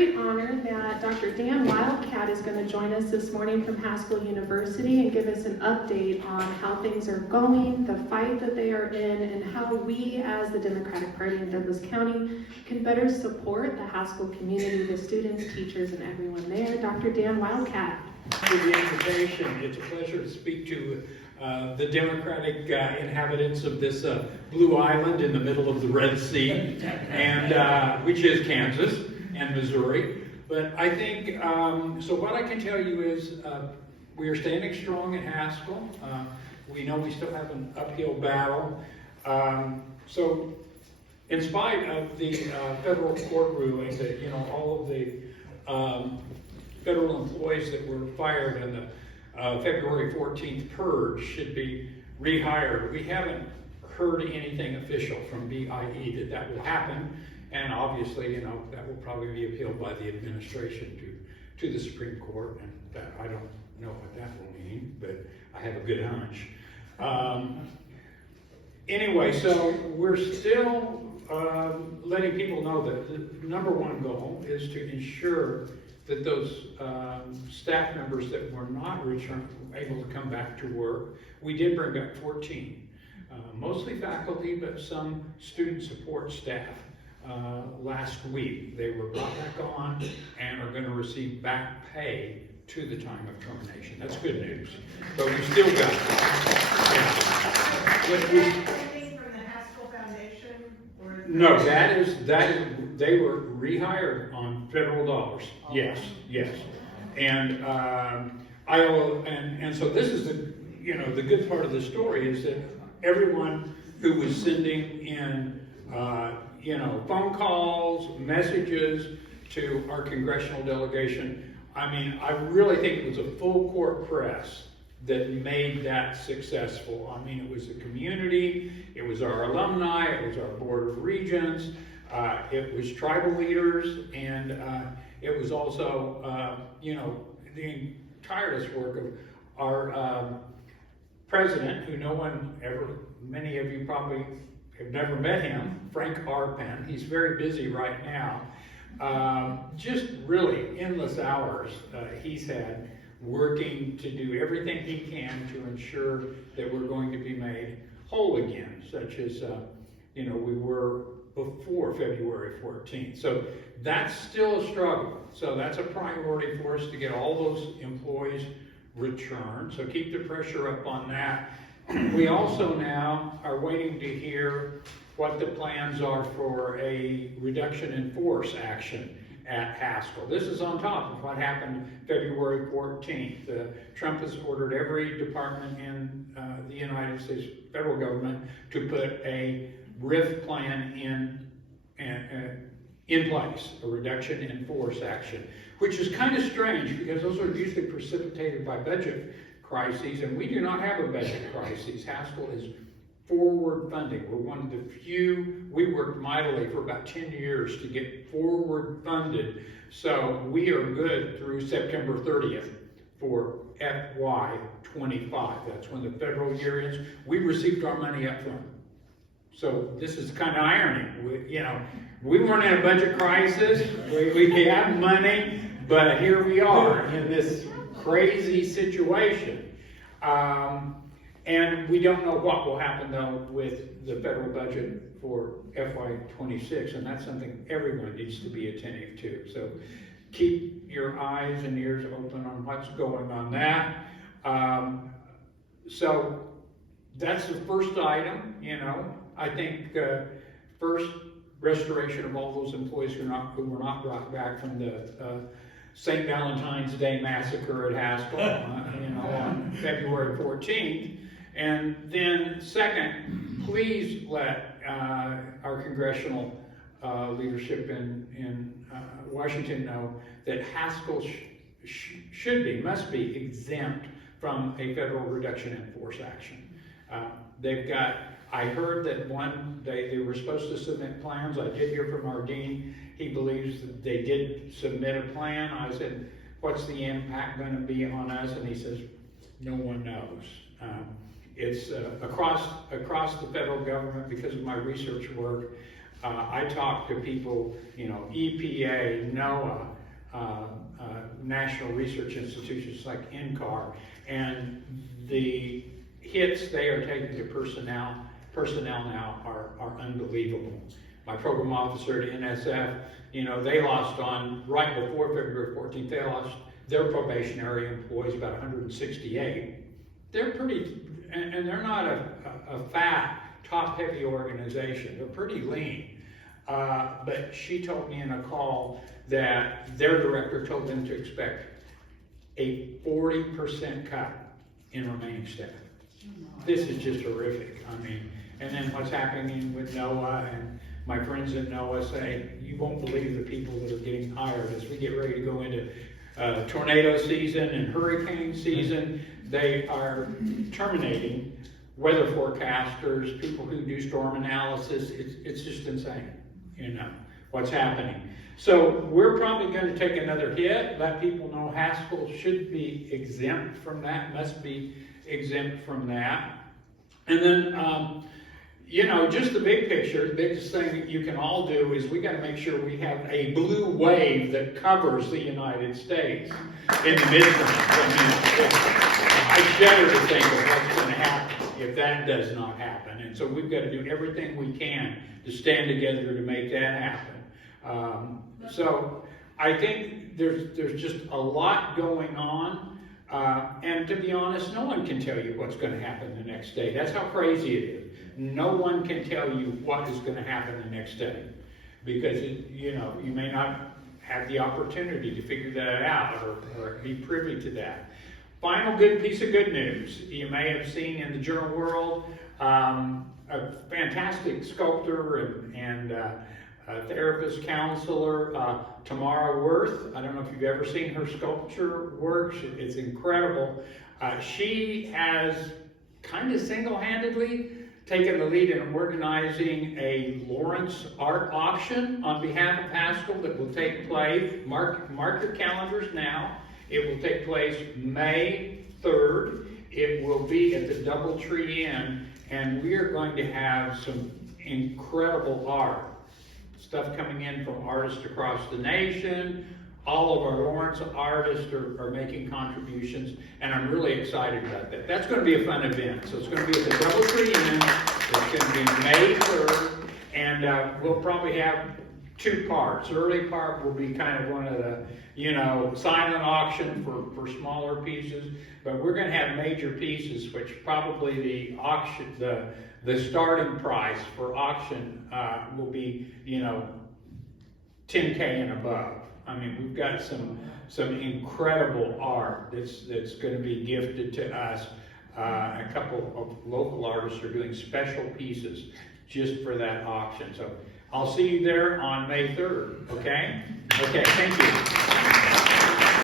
great honor that Dr. Dan Wildcat is going to join us this morning from Haskell University and give us an update on how things are going, the fight that they are in, and how we as the Democratic Party in Douglas County can better support the Haskell community, the students, teachers, and everyone there. Dr. Dan Wildcat. Thank you for the invitation. It's a pleasure to speak to the Democratic inhabitants of this blue island in the middle of the Red Sea, and which is Kansas and Missouri. But I think, so what I can tell you is we are standing strong at Haskell. We know we still have an uphill battle. So in spite of the federal court ruling that, all of the federal employees that were fired in the February 14th purge should be rehired. We haven't heard anything official from BIE that will happen, and obviously, that will probably be appealed by the administration to the Supreme Court, and that, I don't know what that will mean, but I have a good hunch. Anyway, so we're still letting people know that the number one goal is to ensure that those staff members that were not able to come back to work, we did bring back 14. Mostly faculty, but some student support staff. Last week, they were brought back on and are going to receive back pay to the time of termination. That's good news. But we still got Anything from the Haskell Foundation? No, that is, they were rehired on federal dollars. Yes. And and so this is the good part of the story is that everyone who was sending in phone calls, messages to our congressional delegation, I really think it was a full court press that made that successful. It was the community, it was our alumni, it was our Board of Regents, it was tribal leaders, and it was also, the tireless work of our president, who many of you probably have never met him, Frank Arpen. He's very busy right now. Just really endless hours he's had working to do everything he can to ensure that we're going to be made whole again, such as we were before February 14th. So that's still a struggle. So that's a priority for us to get all those employees returned. So keep the pressure up on that. We also now are waiting to hear what the plans are for a reduction in force action at Haskell. This is on top of what happened February 14th. Trump has ordered every department in the United States federal government to put a RIF plan in place, a reduction in force action, which is kind of strange because those are usually precipitated by budget crises, and we do not have a budget crisis. Haskell is forward funding. We're one of the few. We worked mightily for about 10 years to get forward funded. So we are good through September 30th for FY25. That's when the federal year ends. We received our money up front. So this is kind of irony. We weren't in a budget crisis. We have money, but here we are in this crazy situation. And we don't know what will happen, though, with the federal budget for FY26, and that's something everyone needs to be attentive to. So keep your eyes and ears open on what's going on that. So that's the first item, I think first, restoration of all those employees who were not brought back from the St. Valentine's Day massacre at Haskell, on February 14th. And then second, please let our congressional leadership in Washington know that Haskell must be exempt from a federal reduction in force action. I heard that they were supposed to submit plans. I did hear from our dean. He believes that they did submit a plan. I said, what's the impact going to be on us? And he says, no one knows. It's across the federal government, because of my research work. I talk to people, you know, EPA, NOAA, National Research Institutions like NCAR, and the hits they are taking to personnel now are unbelievable. My program officer at NSF, you know, they lost right before February 14th, they lost their probationary employees, about 168. They're pretty, and they're not a fat, top-heavy organization. They're pretty lean. But she told me in a call that their director told them to expect a 40% cut in remaining staff. This is just horrific. I mean, and then what's happening with NOAA, and my friends at NOAA say, you won't believe the people that are getting hired as we get ready to go into tornado season and hurricane season. They are terminating weather forecasters, people who do storm analysis. It's just insane, you know, what's happening. So we're probably going to take another hit, let people know Haskell should be exempt from that, must be exempt from that. And then, you know, just the big picture, the biggest thing that you can all do is we got to make sure we have a blue wave that covers the United States in the midterm. I shudder to think of what's going to happen if that does not happen. And so we've got to do everything we can to stand together to make that happen. So I think there's just a lot going on. And to be honest, no one can tell you what's going to happen the next day. That's how crazy it is. No one can tell you what is going to happen the next day, because you know, you may not have the opportunity to figure that out or be privy to that. Final good piece of good news. You may have seen in the journal World a fantastic sculptor and therapist, counselor, Tamara Worth. I don't know if you've ever seen her sculpture work. It's incredible. She has kind of single-handedly taken the lead in organizing a Lawrence art auction on behalf of Haskell that will take place, mark your calendars now, it will take place May 3rd. It will be at the Doubletree Inn, and we are going to have some incredible art. Stuff coming in from artists across the nation. All of our Lawrence artists are making contributions, and I'm really excited about that. That's going to be a fun event. So it's going to be at the Doubletree Inn. It's going to be May 3rd, and we'll probably have two parts. The early part will be kind of one of the, you know, silent auction for smaller pieces, but we're going to have major pieces, which probably the auction, the starting price for auction will be, you know, $10K and above. I mean, we've got some incredible art that's going to be gifted to us. A couple of local artists are doing special pieces just for that auction. So I'll see you there on May 3rd, okay? Okay, thank you.